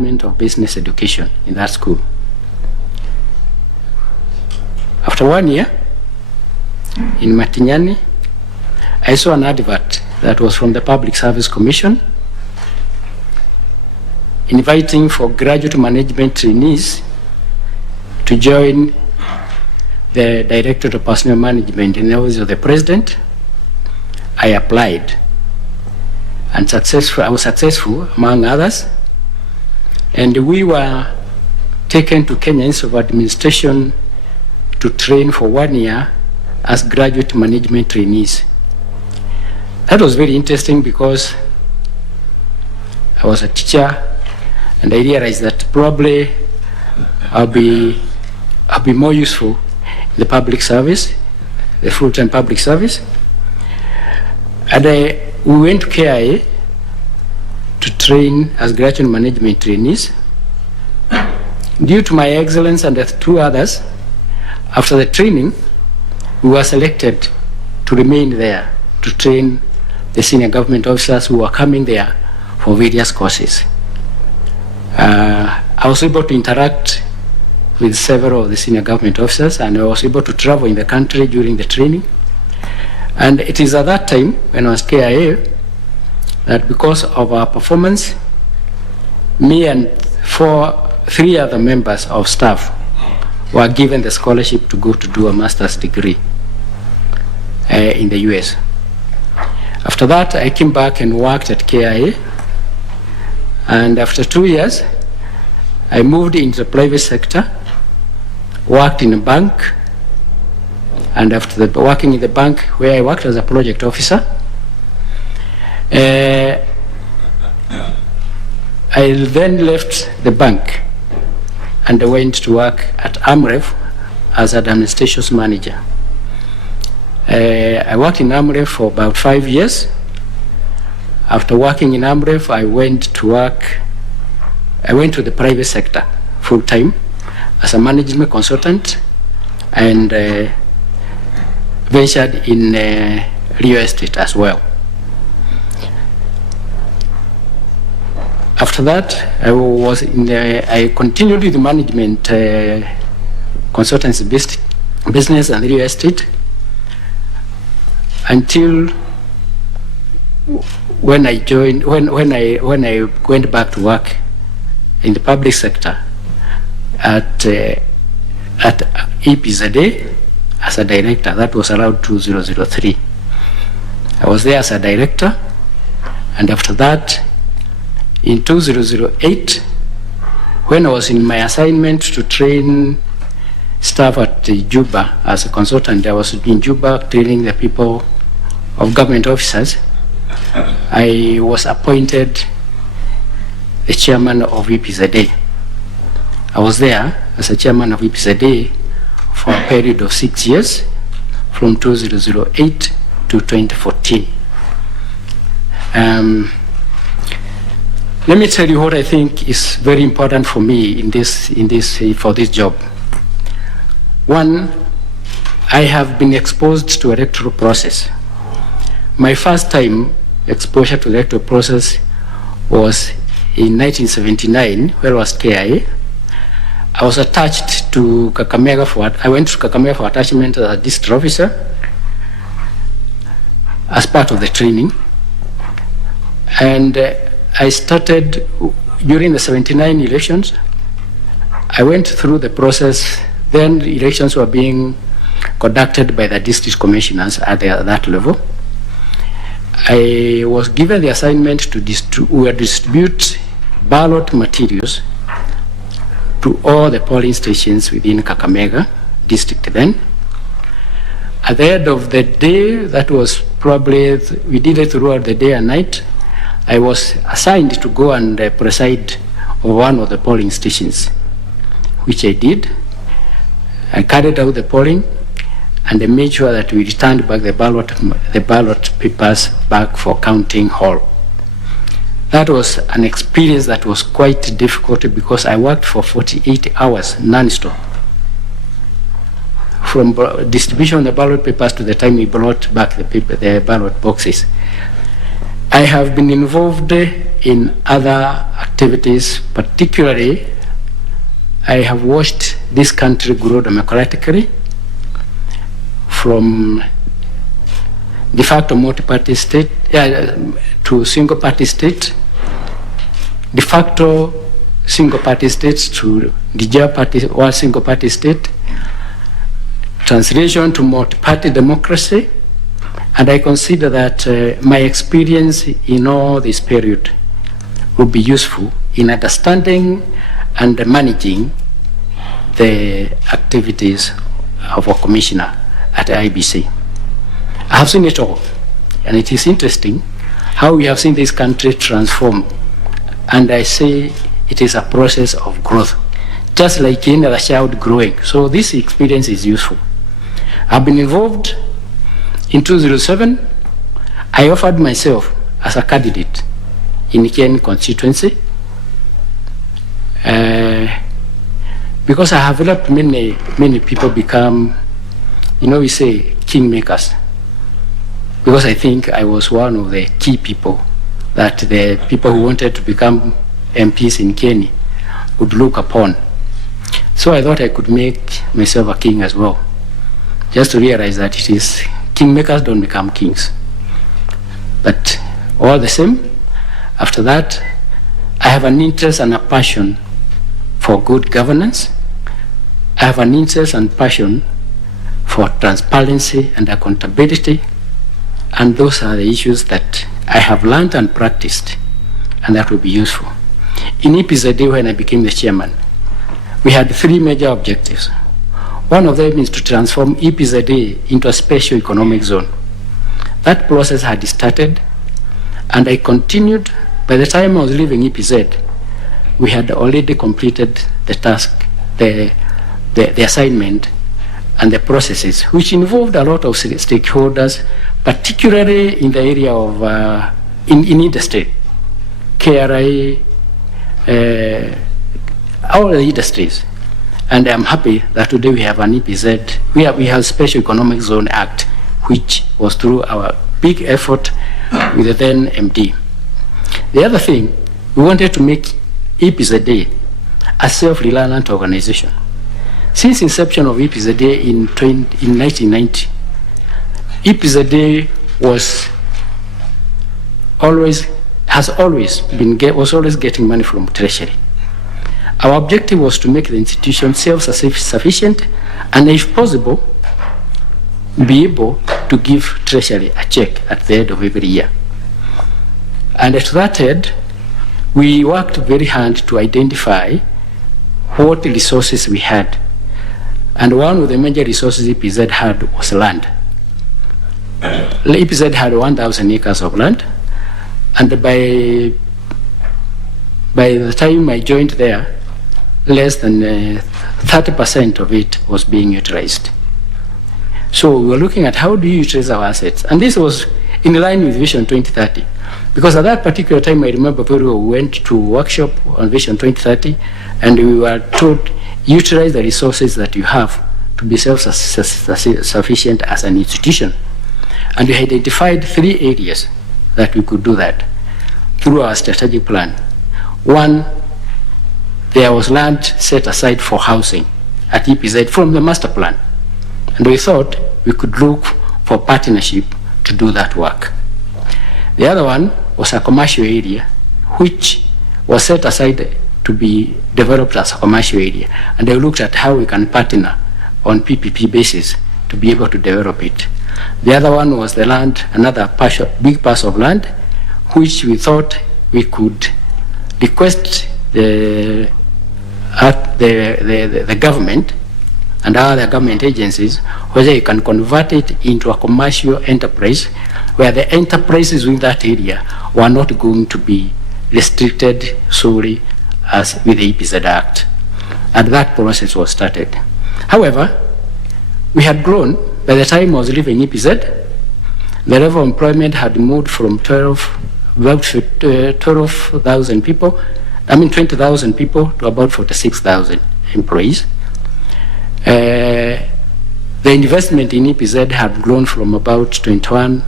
of business education in that school. After 1 year in Matinyani, I saw an advert that was from the Public Service Commission inviting for graduate management trainees to join the Directorate of Personnel Management in the Office of the President. I applied and I was successful among others, and we were taken to Kenya Institute of Administration to train for 1 year as graduate management trainees. That was very interesting because I was a teacher and I realized that probably I'll be more useful in the public service, the full-time public service. And we went to KIA to train as graduate management trainees. Due to my excellence and the two others, after the training, we were selected to remain there to train the senior government officers who were coming there for various courses. I was able to interact with several of the senior government officers, and I was able to travel in the country during the training. And it is at that time, when I was KIA, that because of our performance, me and three other members of staff were given the scholarship to go to do a master's degree in the US. After that, I came back and worked at KIA, and after 2 years, I moved into the private sector, worked in a bank, and after working in the bank, where I worked as a project officer, I then left the bank and I went to work at AMREF as an administrations manager. I worked in AMREF for about 5 years. After working in AMREF, I went to the private sector full-time as a management consultant and ventured in real estate as well. After that, I continued with the management consultancy business and real estate until when I went back to work in the public sector at EPZA as a director. That was around 2003. I was there as a director, and after that, in 2008, when I was in my assignment to train staff at Juba as a consultant, I was in Juba training the people of government officers. I was appointed the chairman of EPZA. I was there as a chairman of EPZA for a period of 6 years, from 2008 to 2014. Let me tell you what I think is very important for me for this job. One, I have been exposed to electoral process. My first time exposure to the electoral process was in 1979, where I was KIA. I was attached to Kakamega I went to Kakamega for attachment as a district officer as part of the training. And I started during the 79 elections. I went through the process. Then the elections were being conducted by the district commissioners at that level. I was given the assignment to distribute ballot materials to all the polling stations within Kakamega district then. At the end of the day, that was probably, we did it throughout the day and night, I was assigned to go and preside over one of the polling stations, which I did. I carried out the polling and I made sure that we returned back the ballot papers back for counting hall. That was an experience that was quite difficult because I worked for 48 hours non-stop, from distribution of the ballot papers to the time we brought back the ballot boxes. I have been involved in other activities, particularly I have watched this country grow democratically from de facto multi-party state to single-party state, de facto single-party states to de jure party or single-party state, translation to multi-party democracy, and I consider that my experience in all this period will be useful in understanding and managing the activities of a commissioner at IEBC. I have seen it all, and it is interesting how we have seen this country transform, and I say it is a process of growth, just like any other child growing. So this experience is useful. I've been involved in 2007. I offered myself as a candidate in Ken constituency because I have helped many people become, we say, kingmakers. Because I think I was one of the key people that the people who wanted to become MPs in Kenya would look upon. So I thought I could make myself a king as well, just to realize that it is kingmakers don't become kings. But all the same, after that, I have an interest and a passion for good governance. I have an interest and passion for transparency and accountability, and those are the issues that I have learned and practiced, and that will be useful. In EPZD, when I became the chairman, we had 3 major objectives. One of them is to transform EPZD into a special economic zone. That process had started, and I continued. By the time I was leaving EPZ, we had already completed the task, the assignment, and the processes, which involved a lot of stakeholders, particularly in the area of in industry, KRI, all the industries. And I'm happy that today we have an EPZ. We have Special Economic Zone Act, which was through our big effort with the then MD. The other thing, we wanted to make EPZD a self-reliant organization. Since inception of EPZD in 1990, EPZD was always getting money from Treasury. Our objective was to make the institution self-sufficient and, if possible, be able to give Treasury a check at the end of every year. And to that end, we worked very hard to identify what resources we had. And one of the major resources EPZ had was land. EPZ had 1,000 acres of land, and by the time I joined there, less than 30% of it was being utilized. So we were looking at how do you utilize our assets, and this was in line with Vision 2030. Because at that particular time, I remember very well, we went to a workshop on Vision 2030, and we were told, utilize the resources that you have to be self-sufficient as an institution. And we identified 3 areas that we could do that through our strategic plan. One, there was land set aside for housing at EPZ from the master plan. And we thought we could look for partnership to do that work. The other one was a commercial area, which was set aside to be developed as a commercial area. And they looked at how we can partner on PPP basis to be able to develop it. The other one was the land, another big parcel of land, which we thought we could request the government and other government agencies whether you can convert it into a commercial enterprise where the enterprises in that area were not going to be restricted solely as with the EPZ Act. And that process was started. However, we had grown. By the time I was leaving EPZ, the level of employment had moved from 12,000 people, 20,000 people to about 46,000 employees. The investment in EPZ had grown from about 21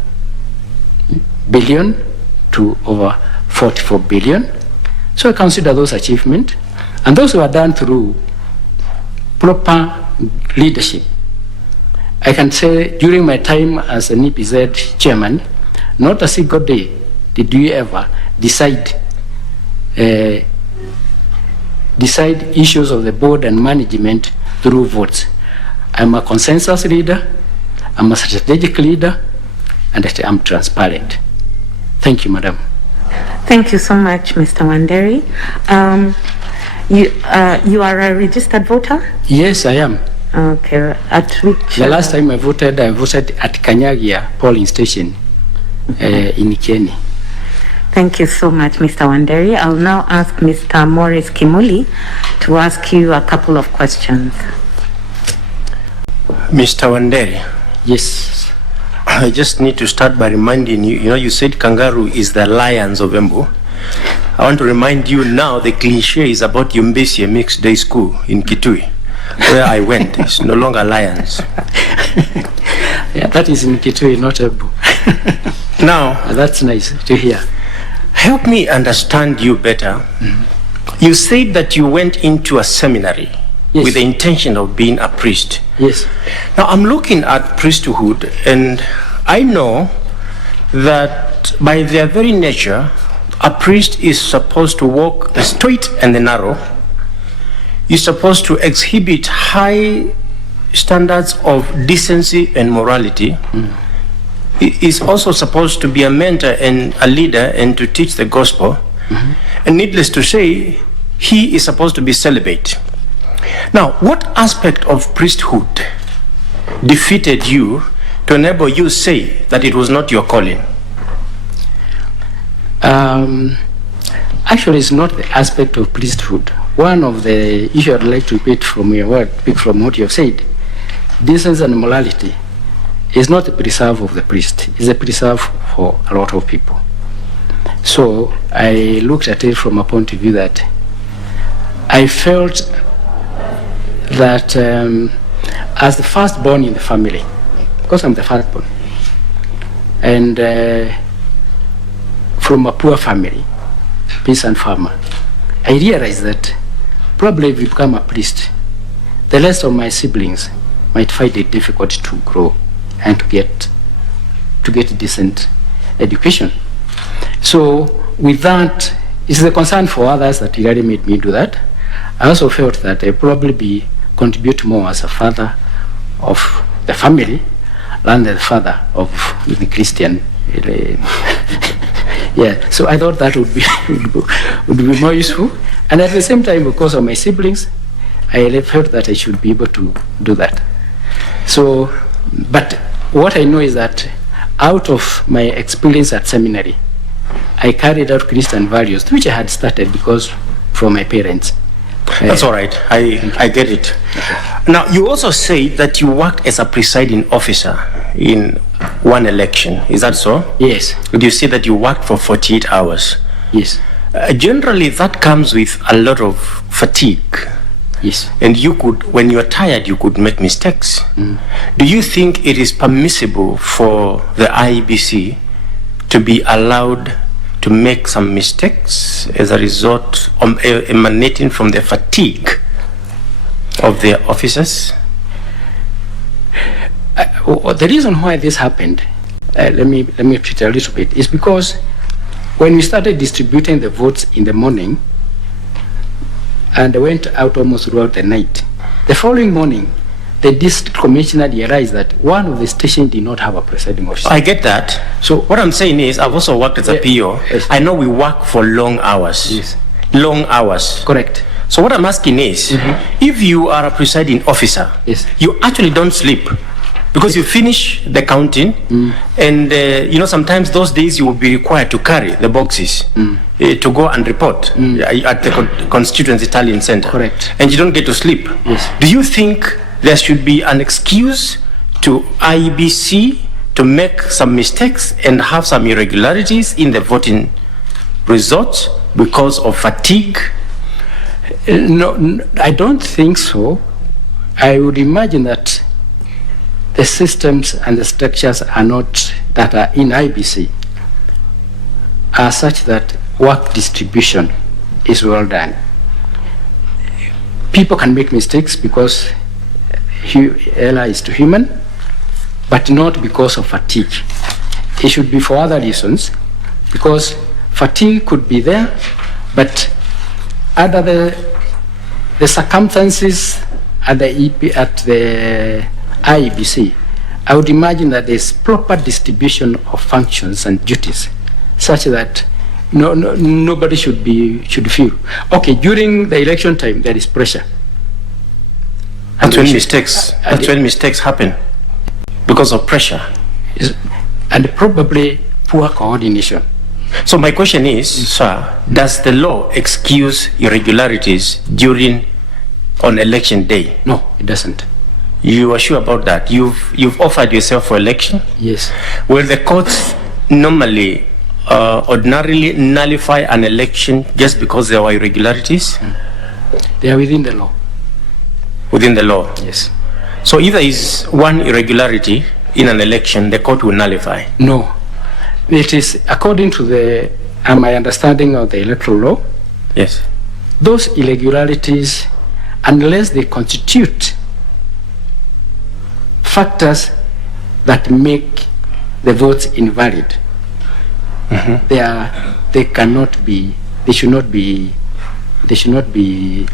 billion to over 44 billion. So I consider those achievements, and those were done through proper leadership. I can say during my time as an EPZ chairman, not a single day did we ever decide issues of the board and management through votes. I'm a consensus leader, I'm a strategic leader, and I'm transparent. Thank you, Madam. Thank you so much, Mr. Wanderi. You are a registered voter? Yes, I am. Okay. At which? The last time I voted at Kanyagia polling station in Ikeni. Thank you so much, Mr. Wanderi. I'll now ask Mr. Morris Kimuli to ask you a couple of questions. Mr. Wanderi. Yes. I just need to start by reminding you, you said kangaroo is the lions of Embu. I want to remind you now the cliche is about Yumbisi Mixed Day School in Kitui, where I went. It's no longer lions. Yeah, that is in Kitui, not Embu. Now, that's nice to hear. Help me understand you better. Mm-hmm. You said that you went into a seminary. Yes. With the intention of being a priest. Yes. Now I'm looking at priesthood, and I know that by their very nature, a priest is supposed to walk the straight and the narrow. He's supposed to exhibit high standards of decency and morality. Mm. He is also supposed to be a mentor and a leader and to teach the gospel. Mm-hmm. And needless to say, he is supposed to be celibate. Now, what aspect of priesthood defeated you to enable you say that it was not your calling? Actually, it's not the aspect of priesthood. One of the issues I'd like to pick from your word, from what you have said, decency and morality is not a preserve of the priest. It's a preserve for a lot of people. So I looked at it from a point of view that I felt that as the firstborn in the family, because I'm the firstborn, and from a poor family, peasant farmer, I realized that probably if you become a priest, the rest of my siblings might find it difficult to grow and to get decent education. So with that, it's the concern for others that really made me do that. I also felt that I'd probably contribute more as a father of the family than the father of the Christian. Yeah, so I thought that would be more useful. And at the same time, because of my siblings, I felt that I should be able to do that. So, but what I know is that out of my experience at seminary, I carried out Christian values, which I had started because from my parents. That's all right. I get it. Now, you also say that you worked as a presiding officer in one election. Is that so? Yes. You say that you worked for 48 hours. Yes. Generally, that comes with a lot of fatigue. Yes. And you could, when you're tired, you could make mistakes. Mm. Do you think it is permissible for the IEBC to be allowed to make some mistakes as a result emanating from the fatigue of their officers? The reason why this happened, let me treat it a little bit, is because when we started distributing the votes in the morning and went out almost throughout the night, the following morning, the district commissioner realized that one of the stations did not have a presiding officer. I get that. So what I'm saying is, I've also worked as a PO. Yes. I know we work for long hours. Yes. Long hours. Correct. So what I'm asking is, if you are a presiding officer, yes, you actually don't sleep because you finish the counting, and sometimes those days you will be required to carry the boxes to go and report at the constituency tallying center. Correct. And you don't get to sleep. Yes. Do you think there should be an excuse to IEBC to make some mistakes and have some irregularities in the voting results because of fatigue? No, I don't think so. I would imagine that the systems and the structures that are in IBC are such that work distribution is well done. People can make mistakes because error is to human, but not because of fatigue. It should be for other reasons, because fatigue could be there, but under the circumstances at the IEBC, I would imagine that there's proper distribution of functions and duties, such that nobody should feel. Okay, during the election time, there is pressure. That's when mistakes happen, because of pressure. And probably poor coordination. So my question is, sir, does the law excuse irregularities on election day? No, it doesn't. You are sure about that? You've offered yourself for election? Yes. Will the courts normally, ordinarily nullify an election just because there were irregularities? They are within the law. Within the law? Yes. So if there is one irregularity in an election, the court will nullify? No. It is according to my understanding of the electoral law. Yes. Those irregularities, unless they constitute factors that make the votes invalid, they should not be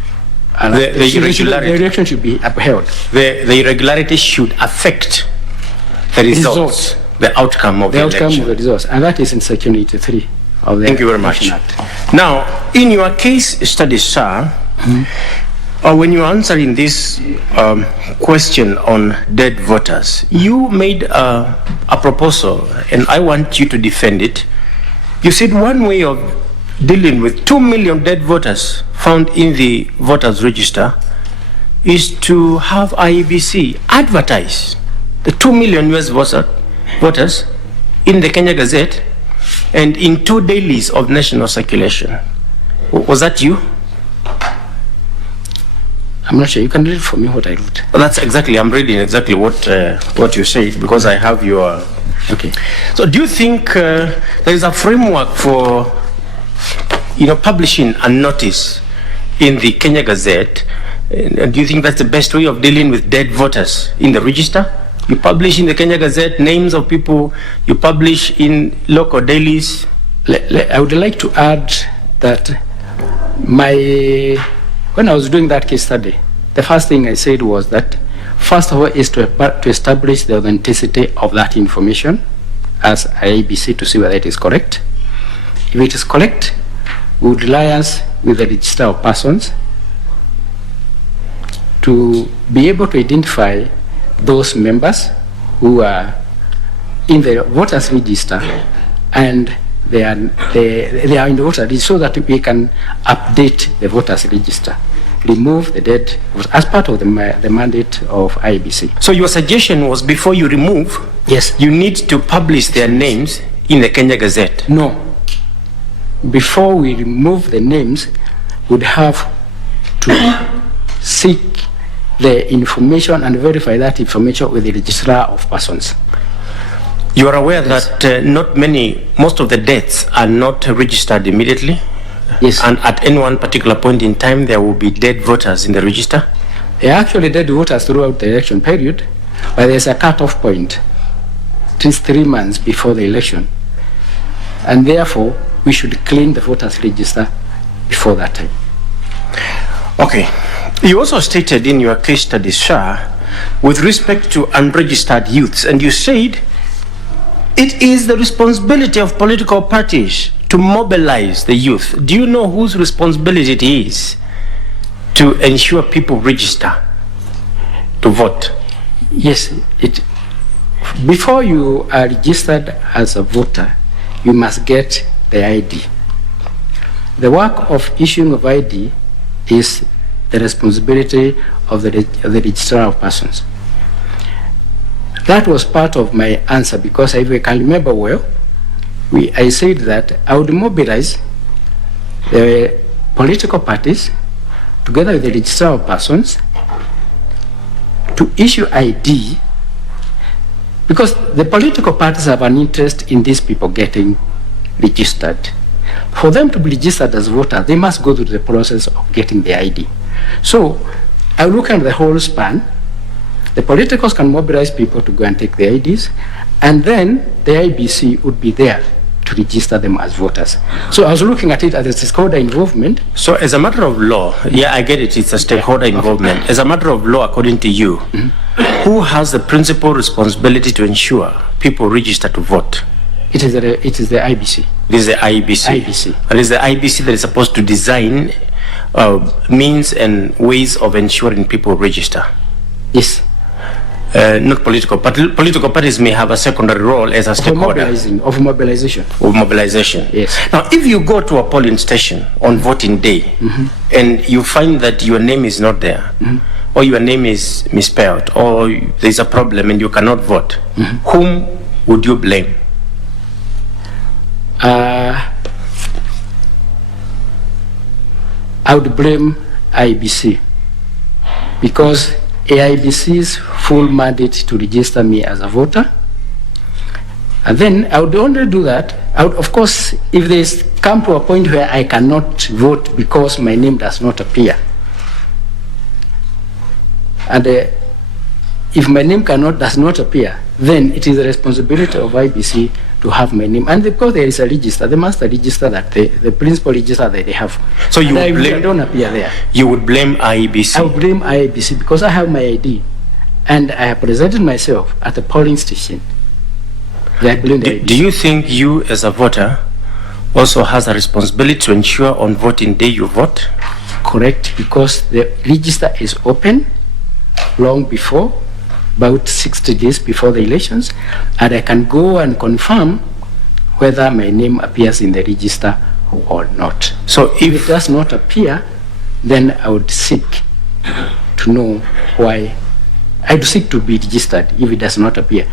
allowed. The election should be upheld. The irregularities should affect the results. The outcome of the election. Outcome of the results, and that is in Section 83 of the Thank you very much. Act. Now, in your case study, sir, when you were answering this question on dead voters, you made a proposal, and I want you to defend it. You said one way of dealing with 2 million dead voters found in the voters register is to have IEBC advertise the 2 million US voters in the Kenya Gazette and in 2 dailies of national circulation. Was that you? I'm not sure. You can read for me what I wrote. Well, that's exactly, I'm reading exactly what you said, because I have your... Okay. So do you think there is a framework for publishing a notice in the Kenya Gazette? And do you think that's the best way of dealing with dead voters in the register? You publish in the Kenya Gazette names of people, you publish in local dailies. I would like to add that when I was doing that case study, the first thing I said was that, first of all, is to establish the authenticity of that information as IEBC to see whether it is correct. If it is correct, we would liaise with the register of persons to be able to identify those members who are in the voters register and they are in the voters register, so that we can update the voters register, remove the dead as part of the mandate of IEBC. So your suggestion was, before you remove, yes, you need to publish their names in the Kenya Gazette? No. Before we remove the names, we'd have to seek the information and verify that information with the registrar of persons. You are aware that most of the deaths are not registered immediately? Yes. And at any one particular point in time, there will be dead voters in the register? There are actually dead voters throughout the election period, but there's a cut-off point, at least 3 months before the election. And therefore, we should clean the voters register before that time. Okay. You also stated in your case study, sir, with respect to unregistered youths, and you said it is the responsibility of political parties to mobilize the youth. Do you know whose responsibility it is to ensure people register to vote? Yes. Before you are registered as a voter, you must get the ID. The work of issuing of ID is the responsibility of the registrar of persons. That was part of my answer, because if I can remember well, I said that I would mobilize the political parties together with the registrar of persons to issue ID, because the political parties have an interest in these people getting registered. For them to be registered as voters, they must go through the process of getting the ID. So I look at the whole span. The politicals can mobilize people to go and take the IDs, and then the IEBC would be there to register them as voters. So I was looking at it as a stakeholder involvement. So as a matter of law, yeah, I get it, it's a stakeholder involvement. As a matter of law, according to you, who has the principal responsibility to ensure people register to vote? It is the IEBC. It is the IEBC. IEBC. It is the IEBC that is supposed to design means and ways of ensuring people register. Yes. Not political, but political parties may have a secondary role as a stakeholder. Of mobilization. Of mobilization. Yes. Now, if you go to a polling station on voting day and you find that your name is not there, or your name is misspelled, or there's a problem and you cannot vote, whom would you blame? I would blame IEBC, because IEBC's full mandate to register me as a voter. And then I would only do that, of course, if they come to a point where I cannot vote because my name does not appear. And if my name does not appear, then it is the responsibility of IEBC to have my name. And because there is a register, they must register that the principal register that they have. So you would blame, I don't appear there. You would blame IEBC? I would blame IEBC because I have my ID and I have presented myself at the polling station. I blame the IEBC. Do you think you as a voter also has a responsibility to ensure on voting day you vote? Correct, because the register is open long before, about 60 days before the elections, and I can go and confirm whether my name appears in the register or not. So if it does not appear, then I would seek to know why. I would seek to be registered if it does not appear.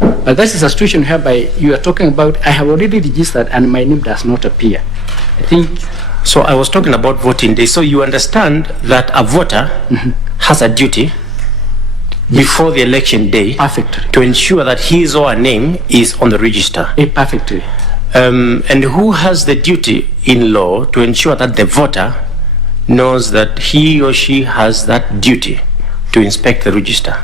But that is a situation whereby you are talking about I have already registered and my name does not appear. I think. So I was talking about voting day. So you understand that a voter has a duty before the election day to ensure that his or her name is on the register. Perfectly. And who has the duty in law to ensure that the voter knows that he or she has that duty to inspect the register?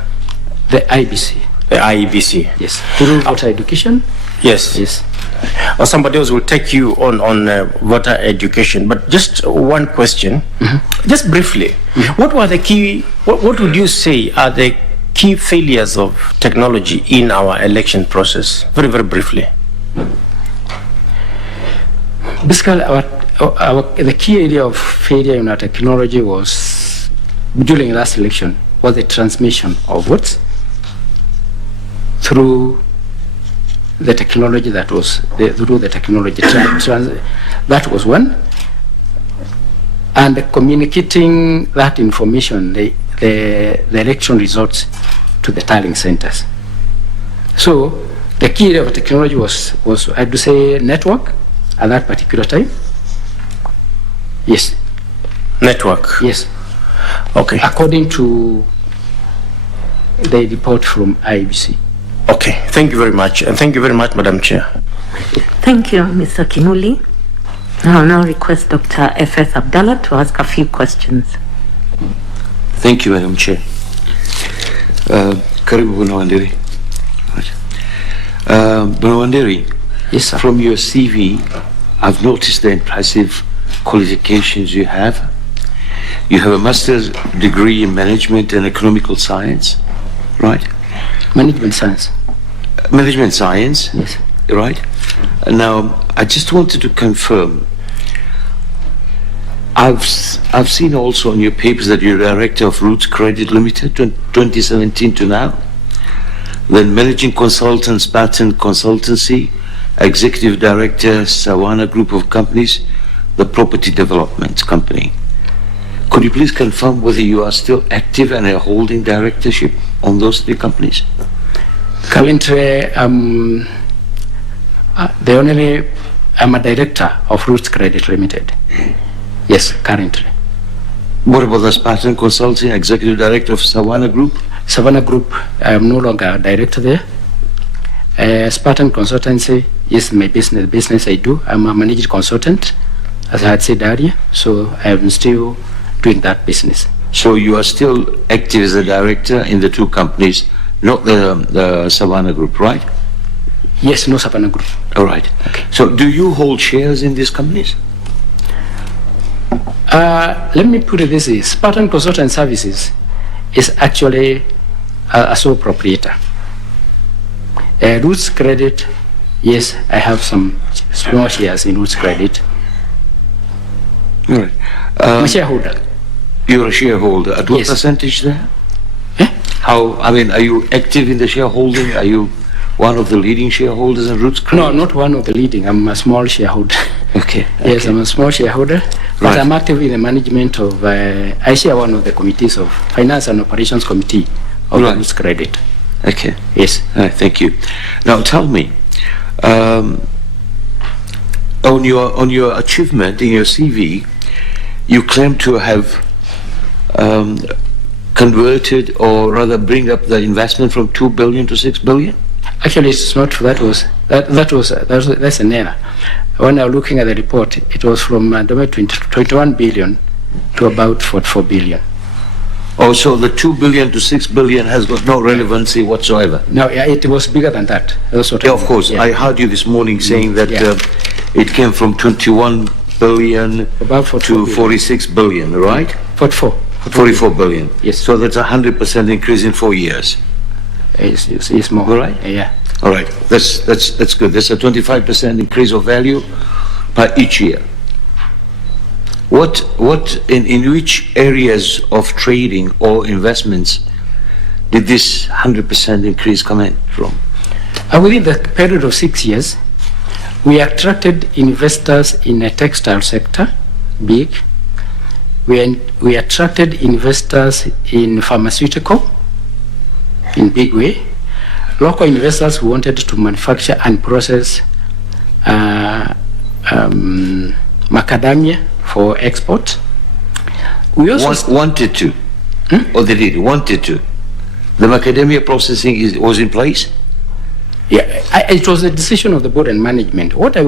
The IEBC. The IEBC. Yes. Through voter education? Yes. Yes. Or somebody else will take you on voter education. But just one question, just briefly, what were the key, what would you say are the key failures of technology in our election process? Very, very briefly. Basically, the key area of failure in our technology was, during last election, was the transmission of votes through the technology that was, through the technology. That was one. And communicating that information, the election results to the tallying centers. So the key area of technology was I would say network at that particular time. Yes. Network? Yes. Okay. According to the report from IEBC. Okay. Thank you very much. And thank you very much, Madam Chair. Thank you, Mr. Kimuli. I'll now request Dr. F.S. Abdallah to ask a few questions. Thank you, Madam Chair. Karibu Bwana Wanderi. Bwana Wanderi, yes, sir. From your CV, I've noticed the impressive qualifications you have. You have a master's degree in management and economical science, right? Management science. Management science, yes. Right? Now, I just wanted to confirm. I've seen also in your papers that you're director of Roots Credit Limited, 2017 to now. Then managing consultants, pattern consultancy, executive director, Sawana Group of Companies, the property development company. Could you please confirm whether you are still active and are holding directorship on those three companies? Currently, I'm a director of Roots Credit Limited. Yes, currently. What about the Spartan Consulting, executive director of Sawana Group? Savannah Group, I am no longer a director there. Spartan Consultancy, Yes, my business I do. I'm a managed consultant, as I had said earlier. So I am still doing that business. So you are still active as a director in the two companies, not the Savannah Group, right? Yes, no Savannah Group. All right. Okay. So do you hold shares in these companies? Let me put it this way. Spartan Consultant Services is actually a sole proprietor. Roots Credit, yes, I have some small shares in Roots Credit. All right. I'm a shareholder. You're a shareholder. At what Yes. percentage there? Eh? Are you active in the shareholding? Are you one of the leading shareholders in Roots Credit? No, not one of the leading. I'm a small shareholder. Okay. Yes, I'm a small shareholder, but Right. I'm active in the management of, I share one of the committees of Finance and Operations Committee of Right. Roots Credit. Okay. Yes. All right, thank you. Now tell me, on your achievement in your CV, you claim to have converted, or rather bring up the investment from 2 billion to 6 billion? Actually, it's not. That's an error. When I was looking at the report, it was from 21 billion to about 44 billion. Oh, so the 2 billion to 6 billion has got no relevancy whatsoever? No, yeah, it was bigger than that. That's what Yeah, I of mean. course. Yeah. I heard you this morning saying that Yeah. it came from 21 billion About 44 to billion. 46 billion, right? 44. 44 billion. Yes. So that's a 100% increase in 4 years. It's more. All right. Yeah. All right, that's good. That's a 25% increase of value per each year. In which areas of trading or investments did this 100% increase come in from? Within the period of 6 years, we attracted investors in the textile sector, big. We attracted investors in pharmaceutical, in big way. Local investors who wanted to manufacture and process macadamia for export. We also Wanted to, or they did, wanted to. The macadamia processing was in place? it was a decision of the board and management. What I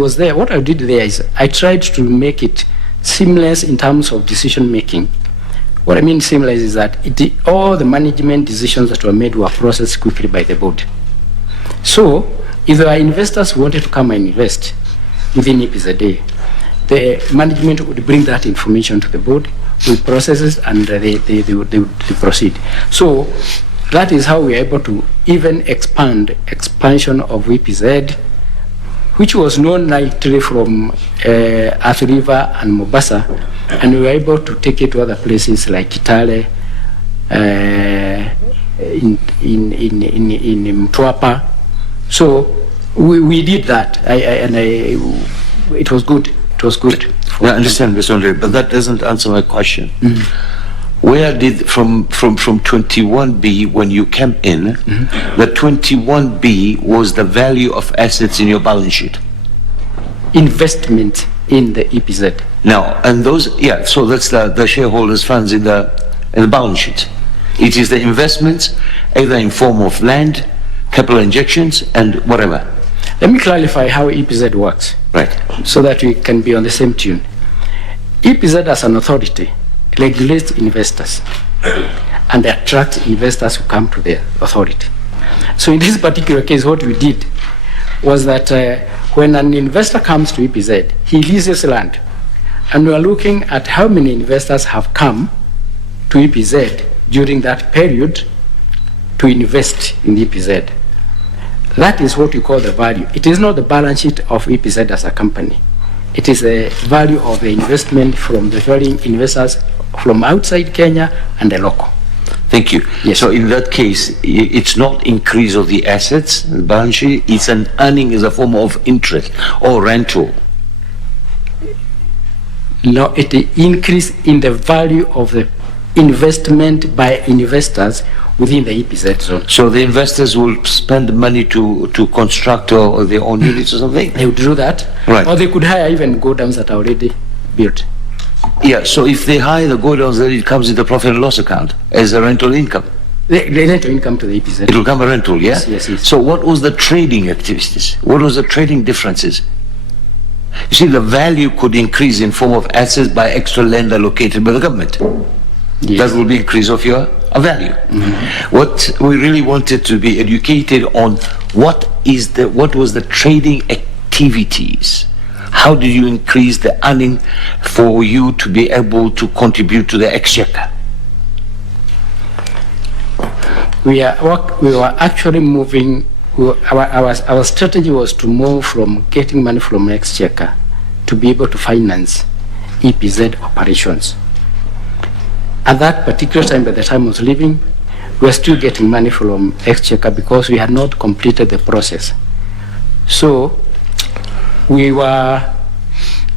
did there is I tried to make it seamless in terms of decision making. What I mean seamless is that all the management decisions that were made were processed quickly by the board. So if there are investors who wanted to come and invest within EPZA, the management would bring that information to the board, we process it, and they proceed. So that is how we are able to even expansion of EPZ, which was known likely from Athi River and Mombasa, and we were able to take it to other places like Kitale, in Mtwapa. So we did that, it was good. It was good. I understand, Mr. Wanderi, but that doesn't answer my question. Where did, from 21B, when you came in, the 21B was the value of assets in your balance sheet? Investment in the EPZ. Now, and those, yeah, so that's the shareholders' funds in the balance sheet. It is the investments, either in form of land, capital injections, and whatever. Let me clarify how EPZ works, Right. so that we can be on the same tune. EPZ as an authority regulates investors and attracts investors who come to the authority. So in this particular case, what we did was that when an investor comes to EPZ, he leases land, and we are looking at how many investors have come to EPZ during that period to invest in EPZ. That is what we call the value. It is not the balance sheet of EPZ as a company. It is the value of the investment from the foreign investors from outside Kenya and the local. Thank you. Yes. So in that case, it's not increase of the assets, the balance sheet, it's an earning as a form of interest or rental. No, it increase in the value of the investment by investors within the EPZ zone. So the investors will spend money to construct or their own units or something? They would do that. Right. Or they could hire even go downs that are already built. Yeah, so if they hire the go-downs, then it comes in the profit and loss account as a rental income. The rental income to the EPZ. It will come a rental, yeah? Yes, yes, yes. So what was the trading activities? What was the trading differences? You see, the value could increase in form of assets by extra land allocated by the government. Yes. That will be increase of your value. What we really wanted to be educated on, what was the trading activities? How did you increase the earning for you to be able to contribute to the exchequer? We were actually moving. Our strategy was to move from getting money from exchequer to be able to finance EPZ operations. At that particular time, by the time I was leaving, we were still getting money from exchequer because we had not completed the process. So we were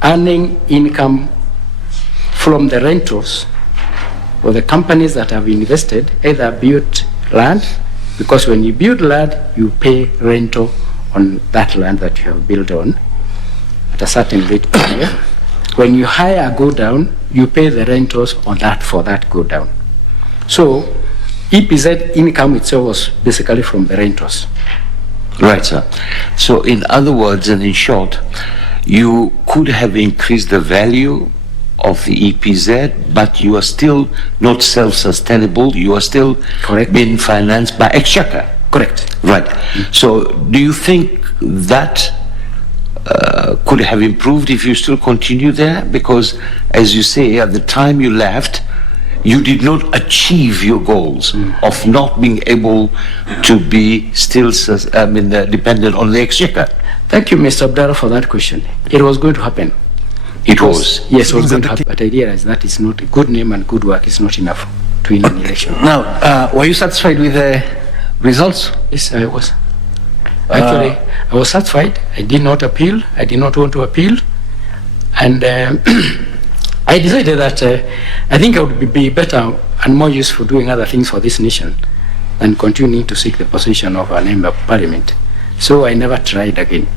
earning income from the rentals or the companies that have invested, either built land, because when you build land, you pay rental on that land that you have built on at a certain rate per year. When you hire a go down, you pay the rentals on that for that go down. So EPZ income itself was basically from the rentals. Right, sir. So in other words and in short, you could have increased the value of the EPZ, but you are still not self-sustainable. You are still Correct. being financed by exchequer. Correct. Right. So do you think that could have improved if you still continue there? Because, as you say, at the time you left, you did not achieve your goals of not being able to be still dependent on the exchequer. Thank you, Mr. Abdallah, for that question. It was going to happen. It was. Yes, it was going to happen. But I realized that it's not a good name and good work is not enough to win an election. Now, were you satisfied with the results? Yes, I was. Actually, I was satisfied. I did not appeal. I did not want to appeal. And I decided that I think I would be better and more useful doing other things for this nation than continuing to seek the position of a member of parliament. So I never tried again.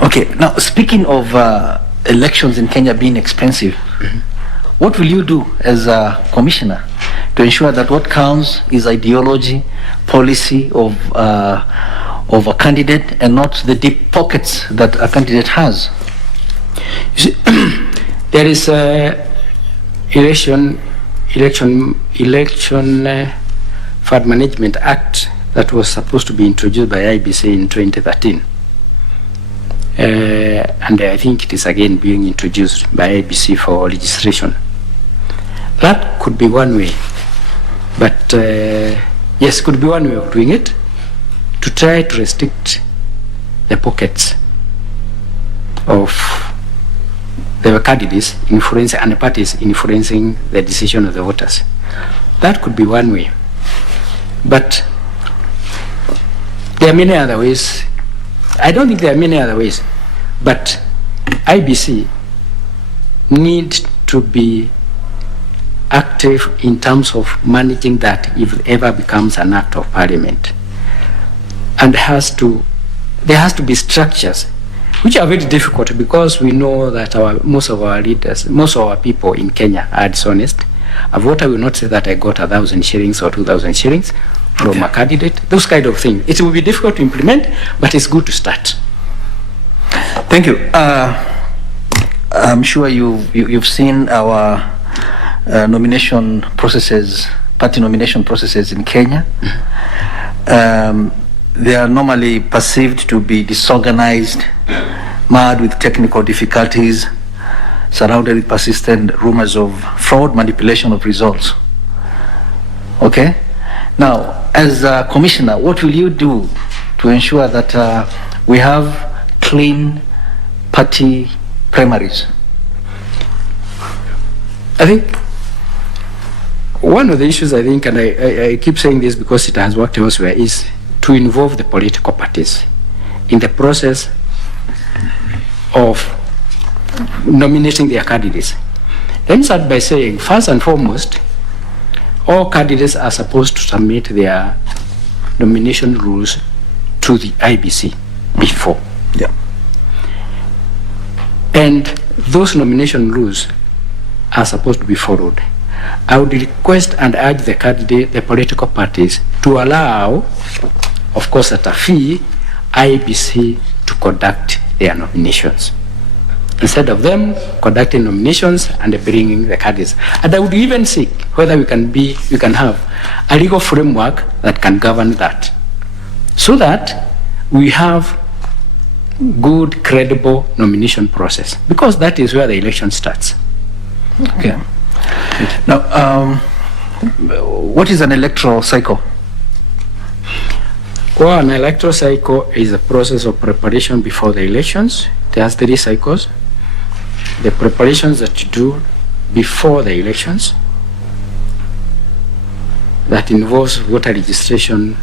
Okay, now speaking of elections in Kenya being expensive, what will you do as a commissioner to ensure that what counts is ideology, policy of a candidate and not the deep pockets that a candidate has? You see, there is a election Fund Management Act that was supposed to be introduced by IEBC in 2013. And I think it is again being introduced by IEBC for legislation. That could be one way, but yes, could be one way of doing it, to try to restrict the pockets of the candidates influencing and the parties influencing the decision of the voters. That could be one way, but there are many other ways. I don't think there are many other ways, but IBC need to be active in terms of managing that if it ever becomes an act of parliament. And there has to be structures which are very difficult, because we know that most of our leaders, most of our people in Kenya are dishonest. A voter will not say that I got 1,000 shillings or 2,000 shillings from a candidate, those kind of things. It will be difficult to implement, but it's good to start. Thank you. I'm sure you've seen our nomination processes, party nomination processes in Kenya. They are normally perceived to be disorganized, marred with technical difficulties, surrounded with persistent rumors of fraud, manipulation of results. Okay? Now, as a commissioner, what will you do to ensure that we have clean party primaries? I think one of the issues, I think, and I keep saying this because it has worked elsewhere, is to involve the political parties in the process of nominating their candidates. Let me start by saying, first and foremost, all candidates are supposed to submit their nomination rules to the IBC before. Yeah. And those nomination rules are supposed to be followed. I would request and urge the candidate, the political parties, to allow, of course at a fee, IEBC to conduct their nominations, instead of them conducting nominations and bringing the candidates. And I would even seek whether we can have a legal framework that can govern that, so that we have good, credible nomination process, because that is where the election starts. Okay. Now, what is an electoral cycle? Well, an electoral cycle is a process of preparation before the elections. It has 3 cycles. The preparations that you do before the elections, that involves voter registration,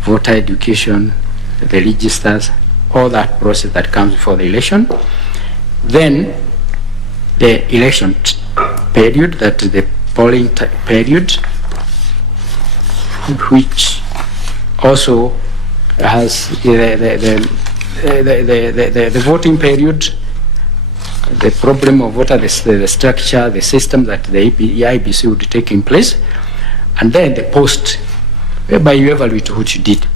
voter education, the registers, all that process that comes before the election. Then the election period, that is the polling period, which also has the voting period, the problem of voter, the structure, the system that the IEBC would take in place, and then the post, whereby you evaluate what you did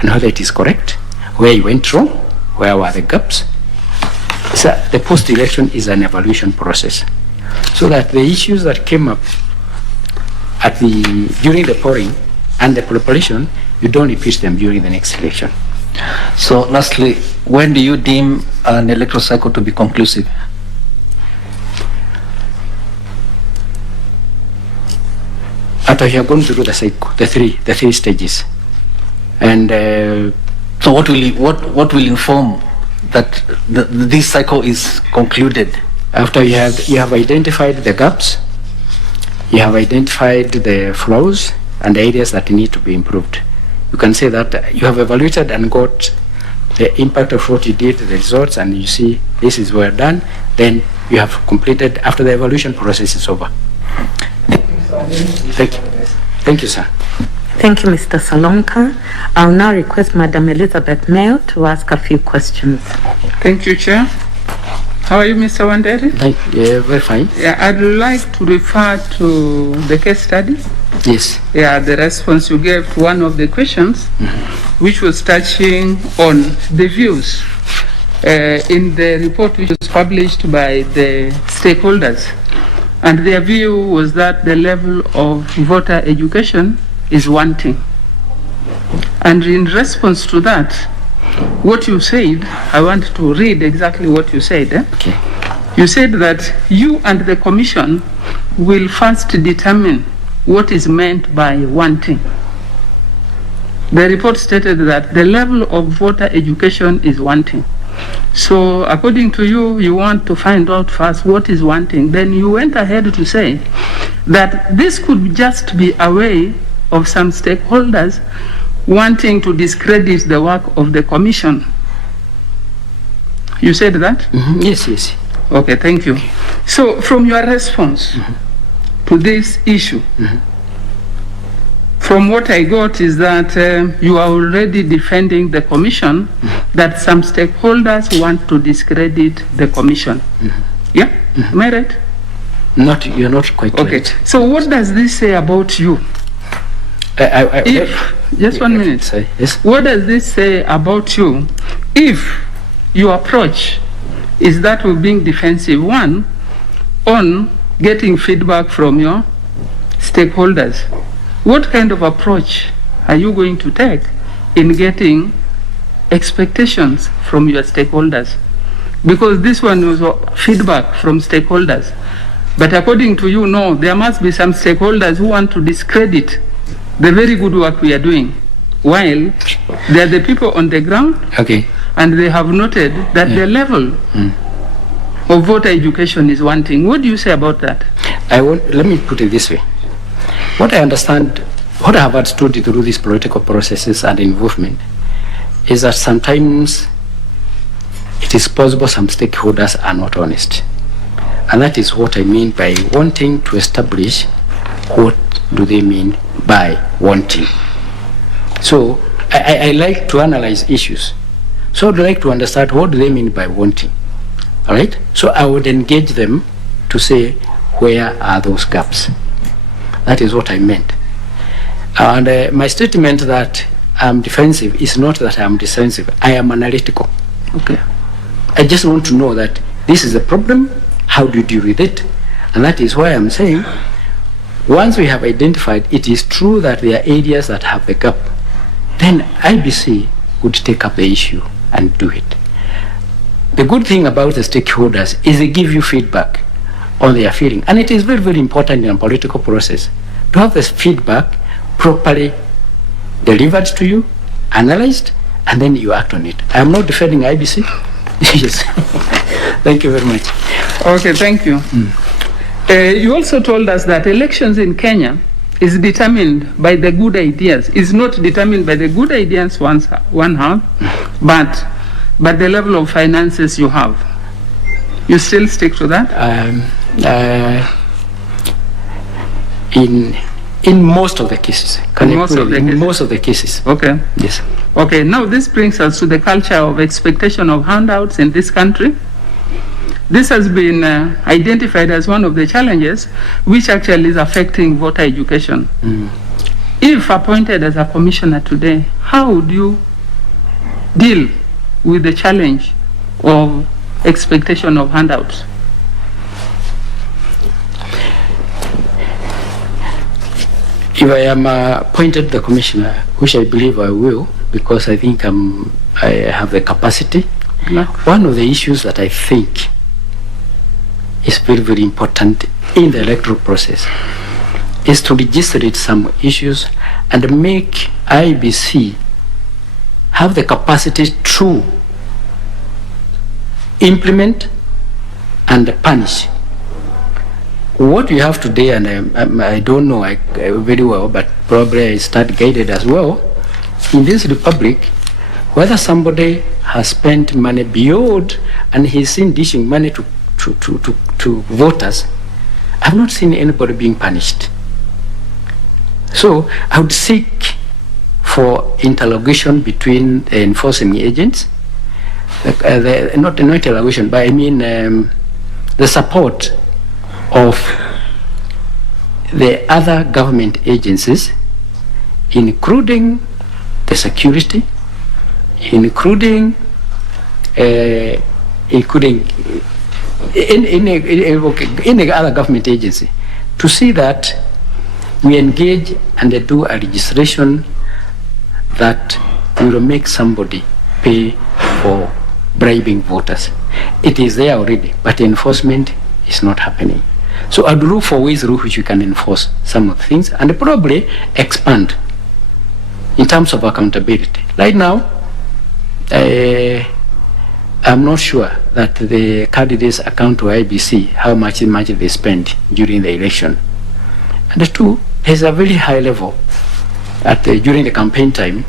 and whether it is correct, where you went wrong, where were the gaps. So the post-election is an evaluation process, so that the issues that came up during the polling and the preparation, you don't repeat them during the next election. So lastly, when do you deem an electoral cycle to be conclusive? After you have gone through the cycle, the three stages, and so what will inform that this cycle is concluded? After you have identified the gaps, you have identified the flaws and the areas that need to be improved. You can say that you have evaluated and got the impact of what you did, the results, and you see this is well done. Then you have completed after the evaluation process is over. Thank you. Thank you, sir. Thank you, Mr. Salonka. I'll now request Madam Elizabeth Mayo to ask a few questions. Thank you, Chair. How are you, Mr. Wanderi? Yeah, very fine. Yeah, I'd like to refer to the case study. Yes. Yeah, the response you gave to one of the questions, which was touching on the views in the report which was published by the stakeholders. And their view was that the level of voter education is wanting. And in response to that, what you said, I want to read exactly what you said. Okay. You said that you and the Commission will first determine what is meant by wanting. The report stated that the level of voter education is wanting. So according to you, you want to find out first what is wanting. Then you went ahead to say that this could just be a way of some stakeholders wanting to discredit the work of the Commission. You said that? Mm-hmm. Yes, yes. Okay, thank you. So from your response to this issue, from what I got is that you are already defending the Commission, that some stakeholders want to discredit the Commission. Yeah? Am I right? You're not quite okay. right. So what does this say about you? Just 1 minute. Sorry, yes. What does this say about you if your approach is that of being defensive, one, on getting feedback from your stakeholders? What kind of approach are you going to take in getting expectations from your stakeholders? Because this one was feedback from stakeholders. But according to you, no, there must be some stakeholders who want to discredit the very good work we are doing, while there are the people on the ground, okay, and they have noted that the level of voter education is wanting. What do you say about that? Let me put it this way. What I understand, what I have understood through these political processes and involvement, is that sometimes it is possible some stakeholders are not honest. And that is what I mean by wanting to establish what do they mean by wanting. So I like to analyze issues. So I'd like to understand what do they mean by wanting. All right? So I would engage them to say, where are those gaps? That is what I meant. And my statement that I'm defensive is not that I'm defensive. I am analytical. Okay. I just want to know that this is a problem. How do you deal with it? And that is why I'm saying, once we have identified it is true that there are areas that have the gap, then IBC would take up the issue and do it. The good thing about the stakeholders is they give you feedback on their feeling. And it is very, very important in a political process to have this feedback properly delivered to you, analyzed, and then you act on it. I am not defending IBC. Yes. Thank you very much. Okay, thank you. You also told us that elections in Kenya is determined by the good ideas. It's not determined by the good ideas one have, but the level of finances you have. You still stick to that? In most of the cases. In most of the cases. Okay. Yes. Okay, now this brings us to the culture of expectation of handouts in this country. This has been identified as one of the challenges which actually is affecting voter education. If appointed as a commissioner today, how would you deal with the challenge of expectation of handouts? If I am appointed the commissioner, which I believe I will, because I think I have the capacity, one of the issues that I think is very, very important in the electoral process is to legislate some issues and make IBC have the capacity to implement and punish. What you have today, and I don't know very well, but probably I start guided as well, in this republic, whether somebody has spent money beyond and he's seen dishing money to voters, I've not seen anybody being punished. So I would seek for interrogation between the enforcing agents, not interrogation, but I mean the support of the other government agencies, including the security, including any other government agency, to see that we engage and do a legislation that will make somebody pay for bribing voters. It is there already, but enforcement is not happening. So I'd look for ways through which we can enforce some of the things and probably expand in terms of accountability. Right now, I'm not sure that the candidates account to IBC how much they spend during the election. And two, there's a very high level during the campaign time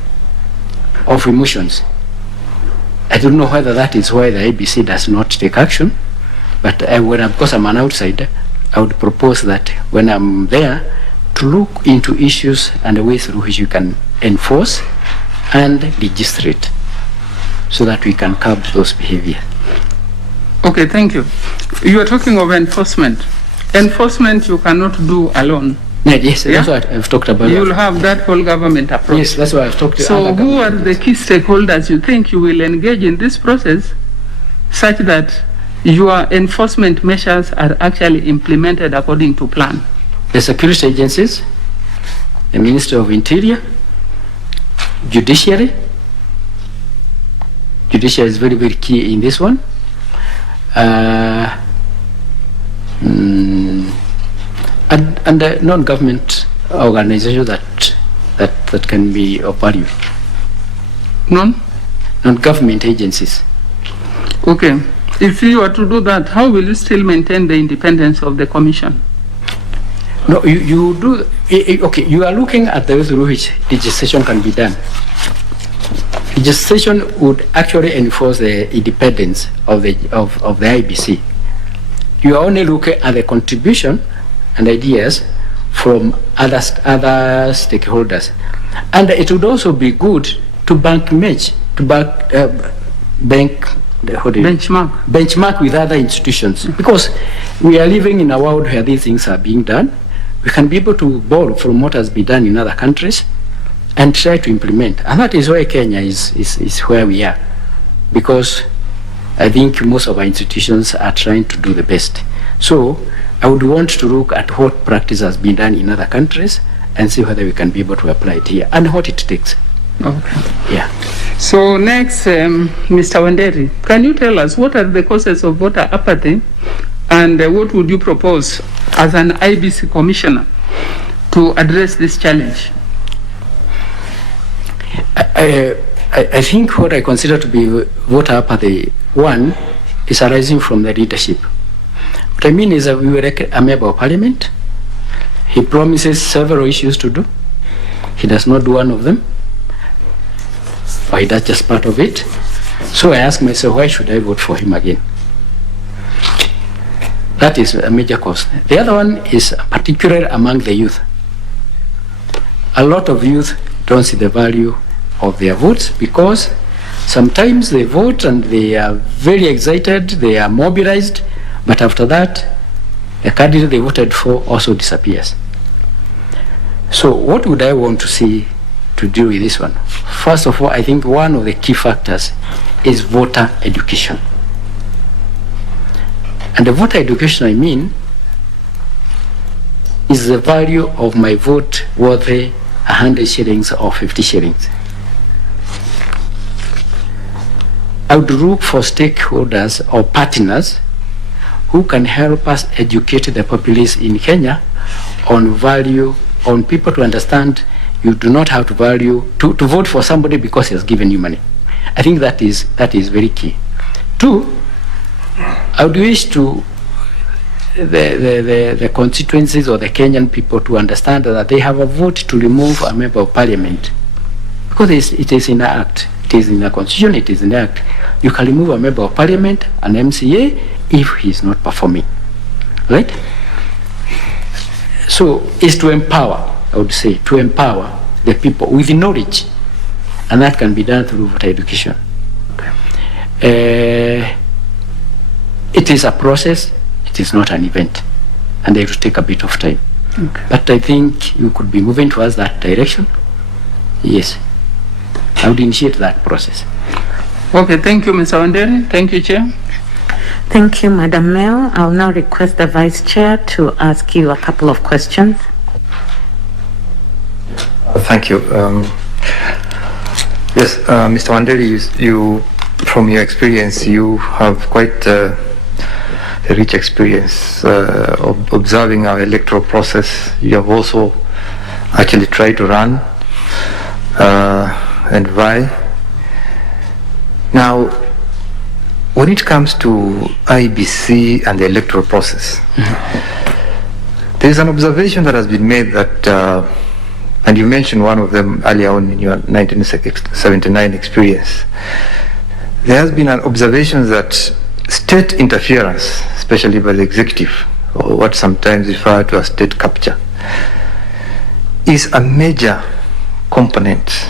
of emotions. I don't know whether that is why the IBC does not take action, but because I'm an outsider, I would propose that when I'm there to look into issues and the ways through which you can enforce and legislate so that we can curb those behaviors. Okay, thank you. You are talking of enforcement. Enforcement you cannot do alone. Yes, that's what I've talked about. You will have that whole government approach. Yes, that's what I've talked about. So who are the key stakeholders you think you will engage in this process such that your enforcement measures are actually implemented according to plan? The security agencies, the Ministry of Interior, Judiciary. Judiciary is very, very key in this one. And the non-government organizations that can be of value. Non-government agencies. Okay. If you are to do that, how will you still maintain the independence of the commission? No, you do. Okay, you are looking at the way through which legislation can be done. Legislation would actually enforce the independence of the IBC. You are only looking at the contribution and ideas from other stakeholders, and it would also be good to benchmark with other institutions, because we are living in a world where these things are being done. we can be able to borrow from what has been done in other countries and try to implement. And that is why Kenya is where we are, because I think most of our institutions are trying to do the best. So I would want to look at what practice has been done in other countries and see whether we can be able to apply it here and what it takes. Okay. Yeah. So next, Mr. Wanderi, can you tell us what are the causes of voter apathy, and what would you propose as an IEBC commissioner to address this challenge? I think what I consider to be voter apathy, one, is arising from the leadership. What I mean is that we were a member of parliament. He promises several issues to do. He does not do one of them. Or he does just part of it. So I ask myself, why should I vote for him again? That is a major cause. The other one is particularly among the youth. A lot of youth don't see the value of their votes, because sometimes they vote and they are very excited, they are mobilized, but after that, the candidate they voted for also disappears. So what would I want to see to deal with this one? First of all, I think one of the key factors is voter education. And the voter education I mean is the value of my vote worth 100 shillings or 50 shillings. I would look for stakeholders or partners who can help us educate the populace in Kenya on value, on people to understand you do not have to to vote for somebody because he has given you money. I think that is very key. Two, I would wish to the constituencies or the Kenyan people to understand that they have a vote to remove a member of parliament, because it is in the act. It is in the constitution, it is in the act. You can remove a member of parliament, an MCA, if he is not performing. Right? So it's to empower, I would say, to empower the people with knowledge. And that can be done through voter education. It is a process, it is not an event. And it will take a bit of time. Okay. But I think you could be moving towards that direction. Yes. I would initiate that process. Okay, thank you, Mr. Wanderi. Thank you, Chair. Thank you, Madam Mayor. I'll now request the Vice Chair to ask you a couple of questions. Thank you. Yes, Mr. Wanderi, you, from your experience, you have quite a rich experience of observing our electoral process. You have also actually tried to run and vie. Now, when it comes to IEBC and the electoral process, there is an observation that has been made that, and you mentioned one of them earlier on in your 1979 experience, there has been an observation that state interference, especially by the executive, or what sometimes referred to as state capture, is a major component,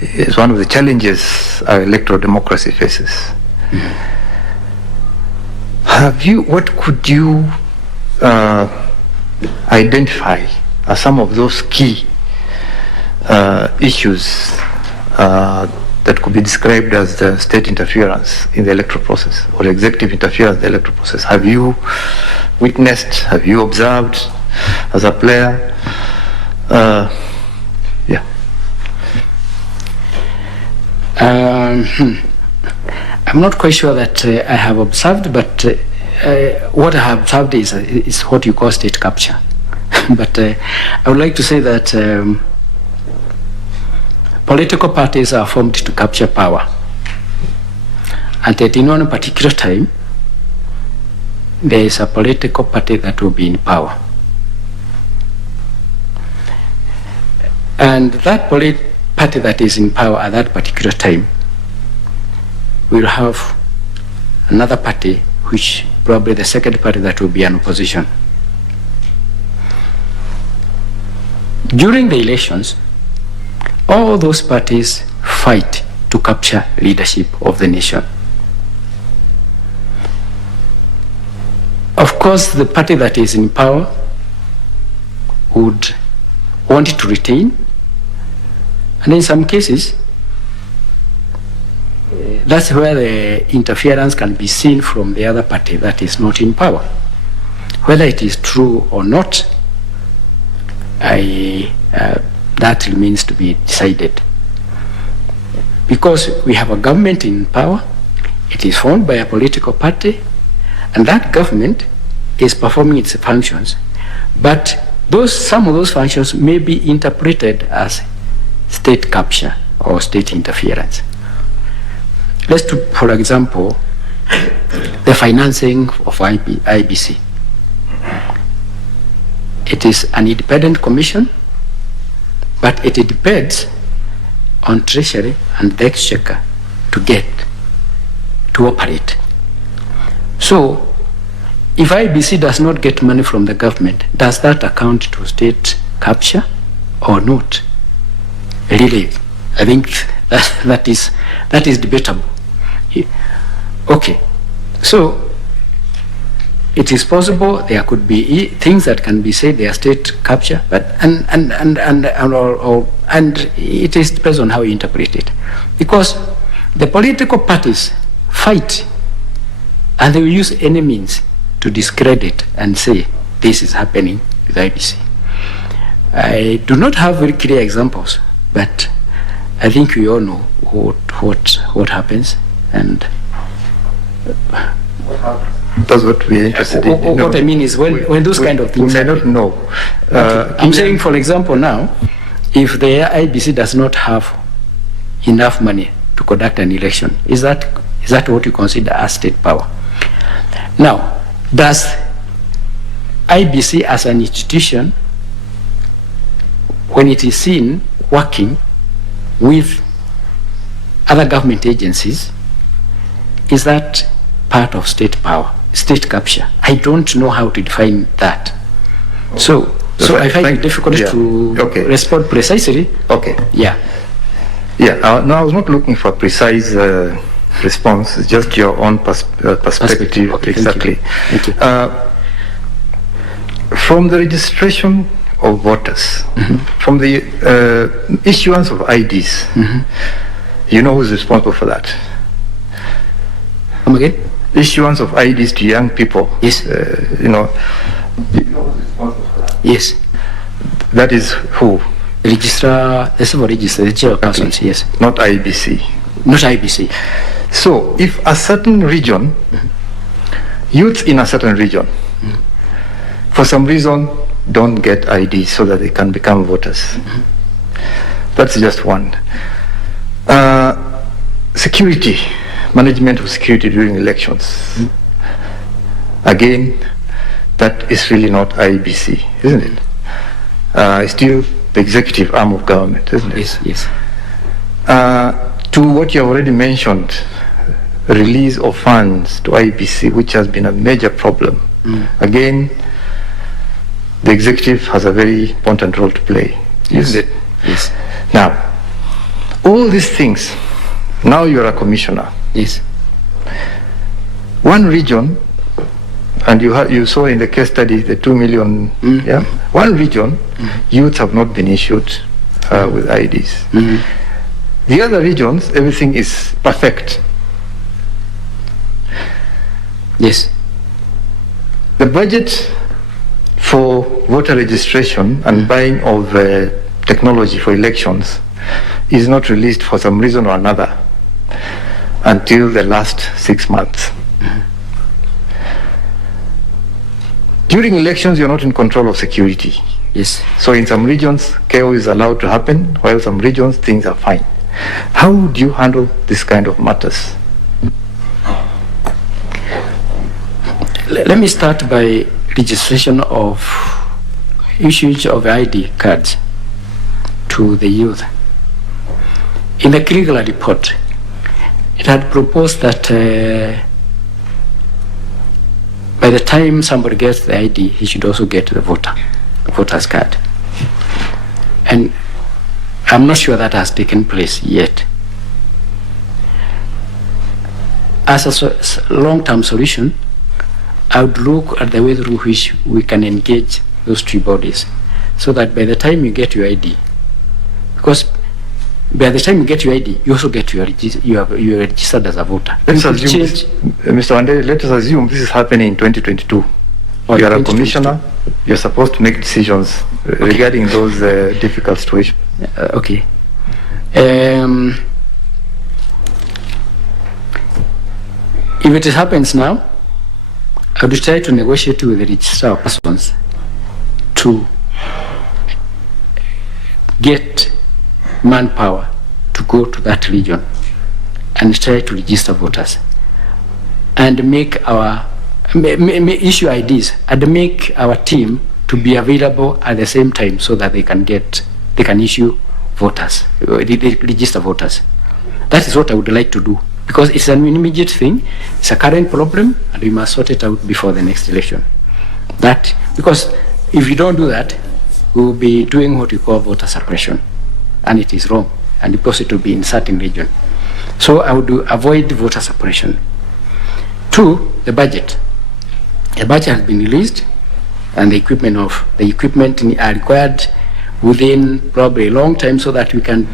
is one of the challenges our electoral democracy faces. What could you identify as some of those key issues that could be described as the state interference in the electoral process, or executive interference in the electoral process? Have you witnessed, have you observed as a player? Yeah. I'm not quite sure that I have observed, but what I have observed is what you call state capture. But I would like to say that political parties are formed to capture power. And at any one particular time, there is a political party that will be in power. And that party that is in power at that particular time will have another party, which probably the second party that will be an opposition. During the elections, all those parties fight to capture leadership of the nation. Of course, the party that is in power would want to retain, and in some cases, that's where the interference can be seen from the other party that is not in power. Whether it is true or not, that remains to be decided. Because we have a government in power, it is formed by a political party, and that government is performing its functions. But some of those functions may be interpreted as state capture or state interference. Let's take, for example, the financing of IEBC. It is an independent commission, but it depends on Treasury and the Exchequer to operate. So, if IEBC does not get money from the government, does that account to state capture or not? Really, I think that is debatable. Okay, so it is possible there could be things that can be said they are state capture, but and it is depends on how you interpret it, because the political parties fight and they will use any means to discredit and say this is happening with IEBC. I do not have very clear examples, but I think we all know what happens, and that's what we're interested in. What I mean is when those kind of things we may not know. I'm saying, for example, now, if the IEBC does not have enough money to conduct an election, is that what you consider as state power? Now, does IEBC as an institution, when it is seen working with other government agencies, is that part of state power, state capture? I don't know how to define that. So I find it difficult to respond precisely. Okay. Yeah. Yeah. No, I was not looking for a precise response. It's just your own perspective. Okay, exactly. Thank you. From the registration of voters, from the issuance of IDs, you know who's responsible for that? Come again? Issuance of IDs to young people. Yes. You know who's responsible for that? Yes. That is who? Registrar, the civil register, the chairpersons, yes. Not IEBC. Not IEBC. So, if a certain region, youth in a certain region, for some reason don't get IDs so that they can become voters, that's just one. Security, management of security during elections. Again, that is really not IEBC, isn't it? It's still the executive arm of government, isn't it? Yes, yes. To what you have already mentioned, release of funds to IEBC, which has been a major problem. Again, the executive has a very important role to play, isn't it? Yes. Now, all these things, now you're a commissioner. Yes. One region, and you saw in the case study the 2 million, yeah? One region, youths have not been issued with IDs. The other regions, everything is perfect. Yes. The budget for voter registration and buying of technology for elections is not released for some reason or another until the last 6 months. During elections, you're not in control of security. Yes. So in some regions, chaos is allowed to happen, while some regions, things are fine. How do you handle this kind of matters? Let me start by registration of issues of ID cards to the youth. In the Kirigala report, it had proposed that by the time somebody gets the ID, he should also get the voter's card. And I'm not sure that has taken place yet. As a long-term solution, I would look at the way through which we can engage those three bodies so that by the time you get your ID, because by the time you get your ID, you also get you're registered as a voter. Let's assume, Mr. Wanderi, let us assume this is happening in 2022. You are a commissioner, you're supposed to make decisions regarding those difficult situations. Okay. If it happens now, I would try to negotiate with the registrar of persons to get manpower to go to that region and try to register voters and make our issue IDs and make our team to be available at the same time so that they can issue voters, register voters. That is what I would like to do, because it's an immediate thing, it's a current problem, and we must sort it out before the next election. Because if you don't do that, we will be doing what we call voter suppression, and it is wrong, and because it will be in certain region. So I would avoid voter suppression. 2, the budget. The budget has been released, and the equipment are required within probably a long time so that we can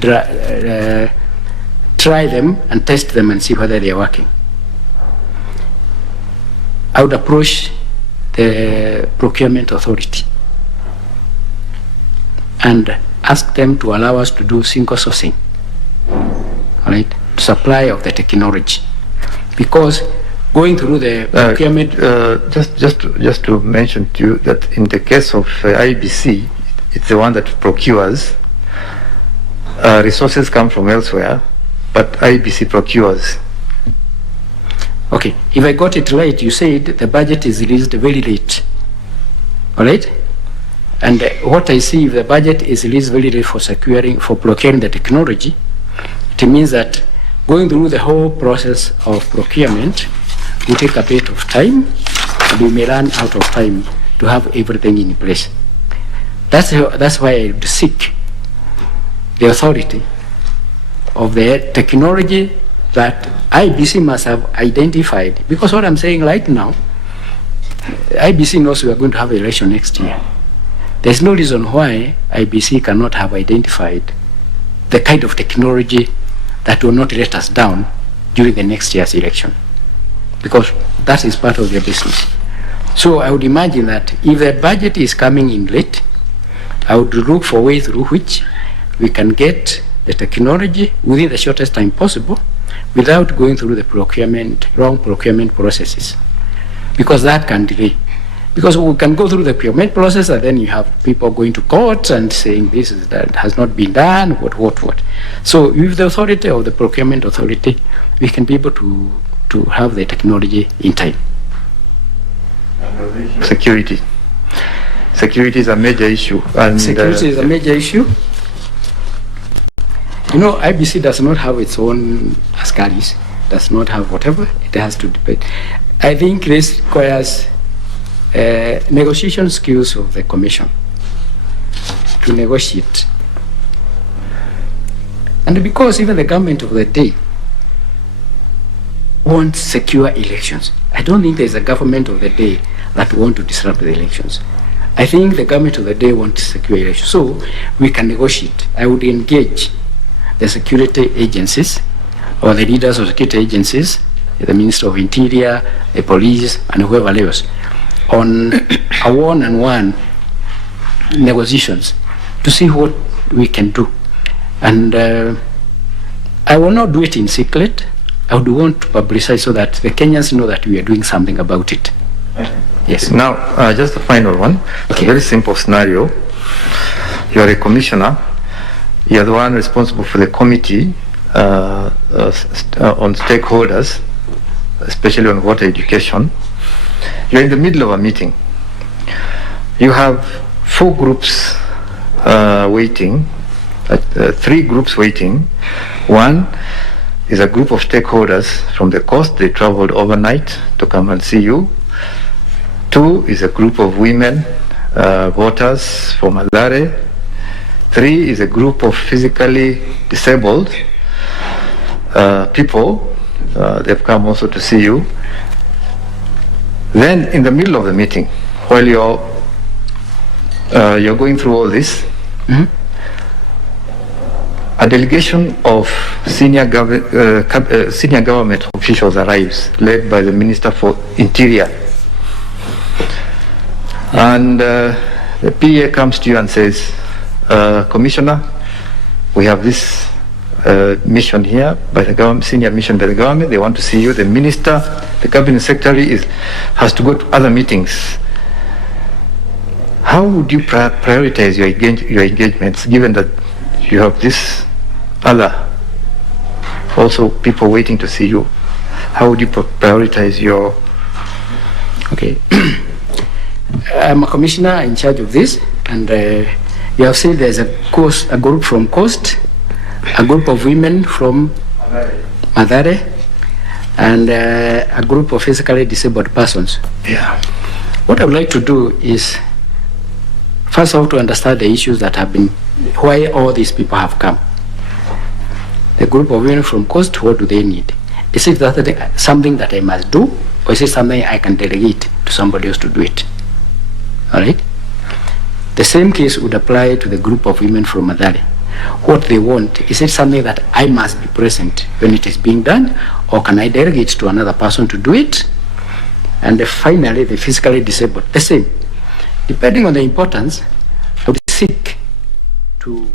try them and test them and see whether they are working. I would approach the procurement authority and ask them to allow us to do single sourcing, all right, supply of the technology, because going through the procurement. Just to mention to you that in the case of IEBC, it's the one that procures. Resources come from elsewhere, but IEBC procures. Okay, if I got it right, you said the budget is released very late, all right? And what I see, if the budget is released very late for procuring the technology, it means that going through the whole process of procurement will take a bit of time, and we may run out of time to have everything in place. That's why I would seek the authority of the technology that IBC must have identified. Because what I'm saying right now, IBC knows we are going to have an election next year. There's no reason why IBC cannot have identified the kind of technology that will not let us down during the next year's election, because that is part of their business. So I would imagine that if the budget is coming in late, I would look for ways through which we can get the technology within the shortest time possible without going through the wrong procurement processes, because that can delay. Because we can go through the procurement process and then you have people going to court and saying that has not been done, what. So with the authority of the procurement authority, we can be able to have the technology in time. Security is a major issue. And security is a major issue. You know, IBC does not have its own askaris, does not have whatever, it has to depend. I think this requires negotiation skills of the commission to negotiate. And because even the government of the day wants secure elections, I don't think there's a government of the day that wants to disrupt the elections. I think the government of the day wants secure elections. So we can negotiate. I would engage the security agencies or the leaders of security agencies, the Minister of Interior, the police, and whoever else, on a one-on-one negotiations to see what we can do. And I will not do it in secret. I would want to publicize so that the Kenyans know that we are doing something about it. Yes. Now, just the final one. Okay. A very simple scenario. You are a commissioner. You are the one responsible for the committee on stakeholders, especially on water education. You're in the middle of a meeting. You have 4 groups waiting, 3 groups waiting. One is a group of stakeholders from the coast. They traveled overnight to come and see you. 2 is a group of women voters from Mathare. 3 is a group of physically disabled people. They've come also to see you. Then in the middle of the meeting, while you're you're going through all this. A delegation of senior government officials arrives, led by the Minister for Interior. And the PA comes to you and says, Commissioner, we have this mission here by the government, senior mission by the government. They want to see you. The minister, the cabinet secretary has to go to other meetings. How would you prioritize your engagements, given that you have this other also people waiting to see you? How would you prioritize your... Okay. I'm a commissioner in charge of this, and you have seen there's a group from Coast, a group of women from Wanderi, and a group of physically disabled persons. Yeah. What I would like to do is, first of all, to understand the issues that have been, why all these people have come. The group of women from Coast, what do they need? Is it that something that I must do, or is it something I can delegate to somebody else to do it? All right? The same case would apply to the group of women from Wanderi. What they want, is it something that I must be present when it is being done, or can I delegate to another person to do it? And finally, the physically disabled, the same. Depending on the importance, I would seek to